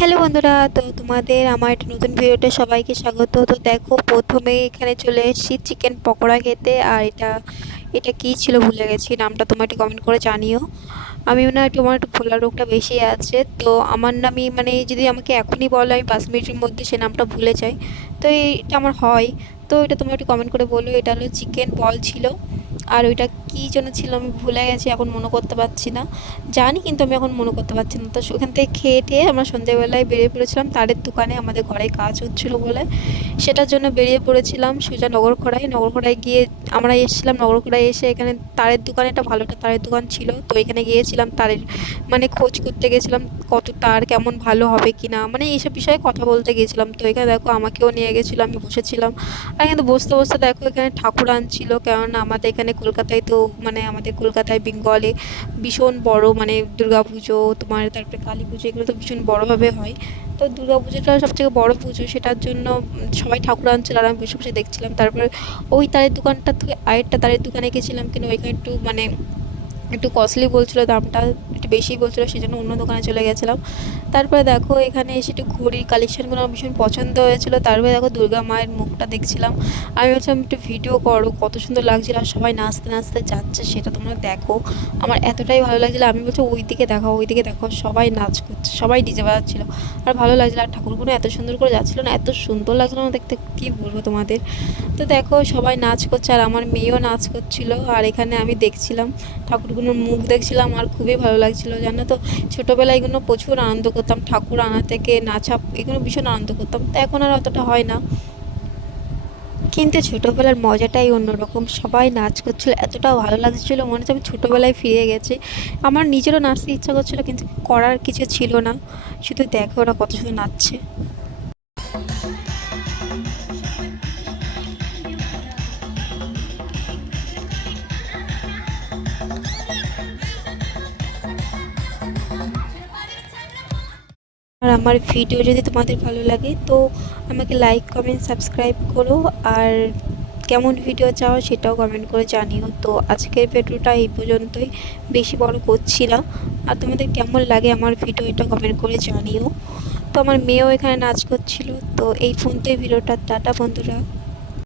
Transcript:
Hello বন্ধুরা, তো তোমাদের আমার একটা নতুন ভিডিওতে সবাইকে স্বাগত। তো দেখো, প্রথমে এখানে চলে এসেছি চিকেন পকোড়া খেতে, আর এটা এটা কী ছিল ভুলে গেছি, নামটা তোমরা একটু কমেন্ট করে জানিও। আমি মনে হয় তোমার একটু ভোলার রোগটা বেশি আছে, তো আমার নামই মানে যদি আমাকে এখনই বলো, আমি পাঁচ মিনিটের মধ্যে সে নামটা ভুলে যাই। তো এটা আমার হয়। তো এটা তোমরা একটু কমেন্ট করে বলো, এটা হলো চিকেন বল ছিল। আর ওইটা কী জন্য ছিল আমি ভুলে গেছি, এখন মনে করতে পারছি না। জানি কিন্তু আমি এখন মনে করতে পারছি না। তো ওখান থেকে খেয়ে টেয়ে আমরা সন্ধ্যেবেলায় বেরিয়ে পড়েছিলাম। তারের দোকানে আমাদের ঘরে কাজ হচ্ছিল বলে। সেটার জন্য বেরিয়ে পড়েছিলাম সোজা নগরখড়ায়। নগরখড়ায় গিয়ে আমরা এসেছিলাম। নগরখড়ায় এসে এখানে তারের দোকানে, একটা ভালো একটা তারের দোকান ছিল। তো এখানে গিয়েছিলাম তারের মানে খোঁজ করতে গেছিলাম কত তার কেমন ভালো হবে কি না মানে এইসব বিষয়ে কথা বলতে গিয়েছিলাম তো এখানে দেখো আমাকেও নিয়ে গেছিল, আমি বসেছিলাম। আর এখানে বসতে বসতে দেখো এখানে ঠাকুর আনছিল কেননা আমাদের এখানে কলকাতায় তো মানে আমাদের কলকাতায় বেঙ্গলে ভীষণ বড় মানে পুজো তোমার তারপরে কালী পুজো এগুলো তো ভীষণ বড়োভাবে হয়। তো দুর্গা পুজোটা সবথেকে বড় পুজো, সেটার জন্য সবাই ঠাকুর আনছিল, আর আমি বসে বসে দেখছিলাম। তারপর ওই তারের দোকানটা থেকে আরেকটা তারের দোকানে গেছিলাম কিন্তু ওইখানে একটু মানে একটু কস্টলি বলছিলো, দামটা একটু বেশি বলছিলো সেই জন্য অন্য দোকানে চলে গেছিলাম। তারপরে দেখো, এখানে এসে একটু ঘড়ির কালেকশানগুলো আমার ভীষণ পছন্দ হয়েছিলো। তারপরে দেখো, দুর্গা মায়ের মুখটা দেখছিলাম। আমি ভাবছিলাম একটু ভিডিও করো, কত সুন্দর লাগছিল, আর সবাই নাচতে নাচতে যাচ্ছে, সেটা তোমরা দেখো। আমার এতটাই ভালো লাগছিল, আমি বলছি ওই দিকে দেখো ওই দিকে দেখো সবাই নাচ করছে, সবাই ডিজে বাজাচ্ছিলো। আর ভালো লাগছিল, আর ঠাকুরগুলো এত সুন্দর করে যাচ্ছিল না, এত সুন্দর লাগছিল না দেখতে, কী বলব তোমাদের? তো দেখো, সবাই নাচ করছে আর আমার মেয়েও নাচ করছিল আর এখানে আমি দেখছিলাম, ঠাকুরগুলোর মুখ দেখছিলাম আর খুবই ভালো লাগছিল, জানো তো? ছোটোবেলায় এগুলো প্রচুর আনন্দ করতাম, ঠাকুর আনা থেকে নাচা, এগুলো ভীষণ আনন্দ করতাম, তো এখন আর অতটা হয় না। কিন্তু ছোটোবেলার মজাটাই অন্যরকম, সবাই নাচ করছিল এতটা ভালো লাগছিল, মনে হচ্ছে আমি ছোটোবেলায় ফিরে গেছি। আমার নিজেরও নাচতে ইচ্ছা করছিল, কিন্তু করার কিছু ছিল না, শুধু দেখো ওরা কত সুন্দর নাচছে। আর আমার ভিডিও যদি তোমাদের ভালো লাগে, তো আমাকে লাইক কমেন্ট সাবস্ক্রাইব করো। আর কেমন ভিডিও চাও সেটাও কমেন্ট করে জানিও। তো আজকের ভিডিওটা এই পর্যন্তই। বেশি বড় করছি না। আর তোমাদের কেমন লাগে আমার ভিডিও এটা কমেন্ট করে জানিও। তো আমার মেয়েও এখানে নাচ করছিল। তো এই ফোনতে ভিডিওটা। টাটা বন্ধুরা।